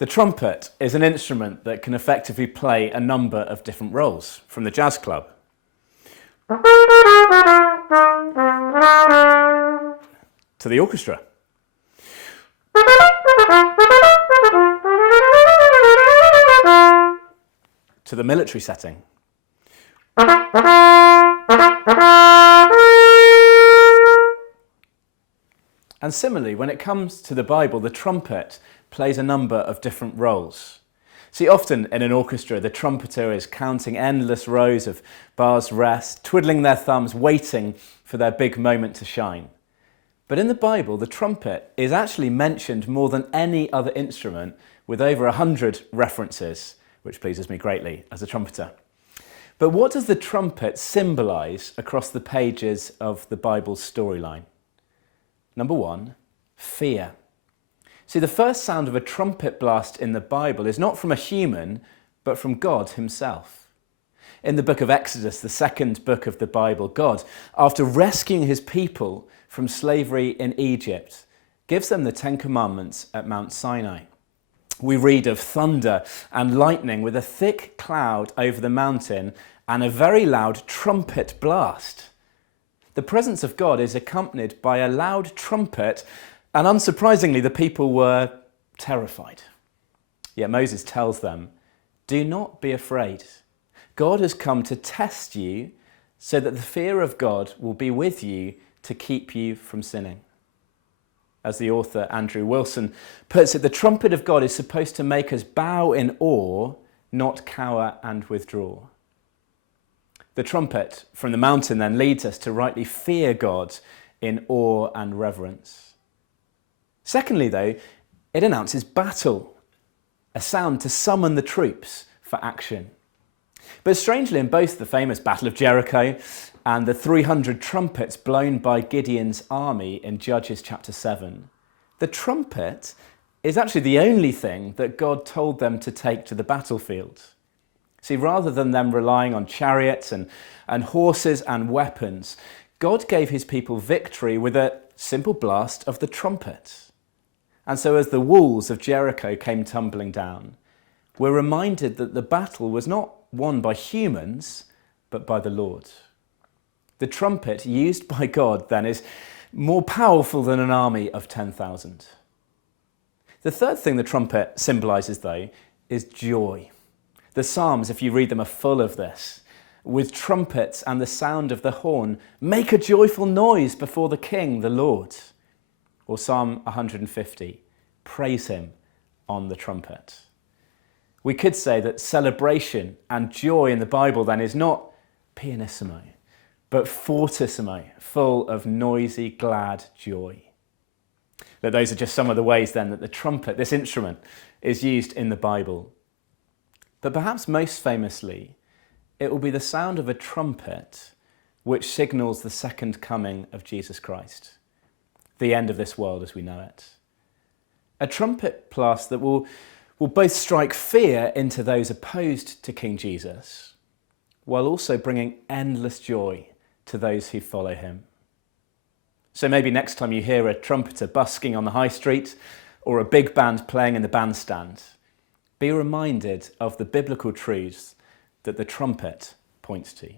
The trumpet is an instrument that can effectively play a number of different roles, from the jazz club to the orchestra, to the military setting, and similarly, when it comes to the Bible, the trumpet plays a number of different roles. See, often in an orchestra, the trumpeter is counting endless rows of bars rest, twiddling their thumbs, waiting for their big moment to shine. But in the Bible, the trumpet is actually mentioned more than any other instrument, with over 100 references, which pleases me greatly as a trumpeter. But what does the trumpet symbolise across the pages of the Bible's storyline? Number one, fear. See, the first sound of a trumpet blast in the Bible is not from a human, but from God himself. In the book of Exodus, the second book of the Bible, God, after rescuing his people from slavery in Egypt, gives them the Ten Commandments at Mount Sinai. We read of thunder and lightning with a thick cloud over the mountain and a very loud trumpet blast. The presence of God is accompanied by a loud trumpet, and unsurprisingly, the people were terrified. Yet Moses tells them, "Do not be afraid. God has come to test you so that the fear of God will be with you to keep you from sinning." As the author Andrew Wilson puts it, the trumpet of God is supposed to make us bow in awe, not cower and withdraw. The trumpet from the mountain then leads us to rightly fear God in awe and reverence. Secondly, though, it announces battle, a sound to summon the troops for action. But strangely, in both the famous Battle of Jericho and the 300 trumpets blown by Gideon's army in Judges chapter 7, the trumpet is actually the only thing that God told them to take to the battlefield. See, rather than them relying on chariots and horses and weapons, God gave his people victory with a simple blast of the trumpet. And so as the walls of Jericho came tumbling down, we're reminded that the battle was not won by humans, but by the Lord. The trumpet used by God, then, is more powerful than an army of 10,000. The third thing the trumpet symbolises, though, is joy. The Psalms, if you read them, are full of this. With trumpets and the sound of the horn, make a joyful noise before the King, the Lord. Or Psalm 150, praise him on the trumpet. We could say that celebration and joy in the Bible then is not pianissimo, but fortissimo, full of noisy, glad joy. But those are just some of the ways then that the trumpet, this instrument, is used in the Bible. But perhaps most famously, it will be the sound of a trumpet which signals the second coming of Jesus Christ, the end of this world as we know it. A trumpet blast that will both strike fear into those opposed to King Jesus, while also bringing endless joy to those who follow him. So maybe next time you hear a trumpeter busking on the high street or a big band playing in the bandstand, be reminded of the biblical truths that the trumpet points to.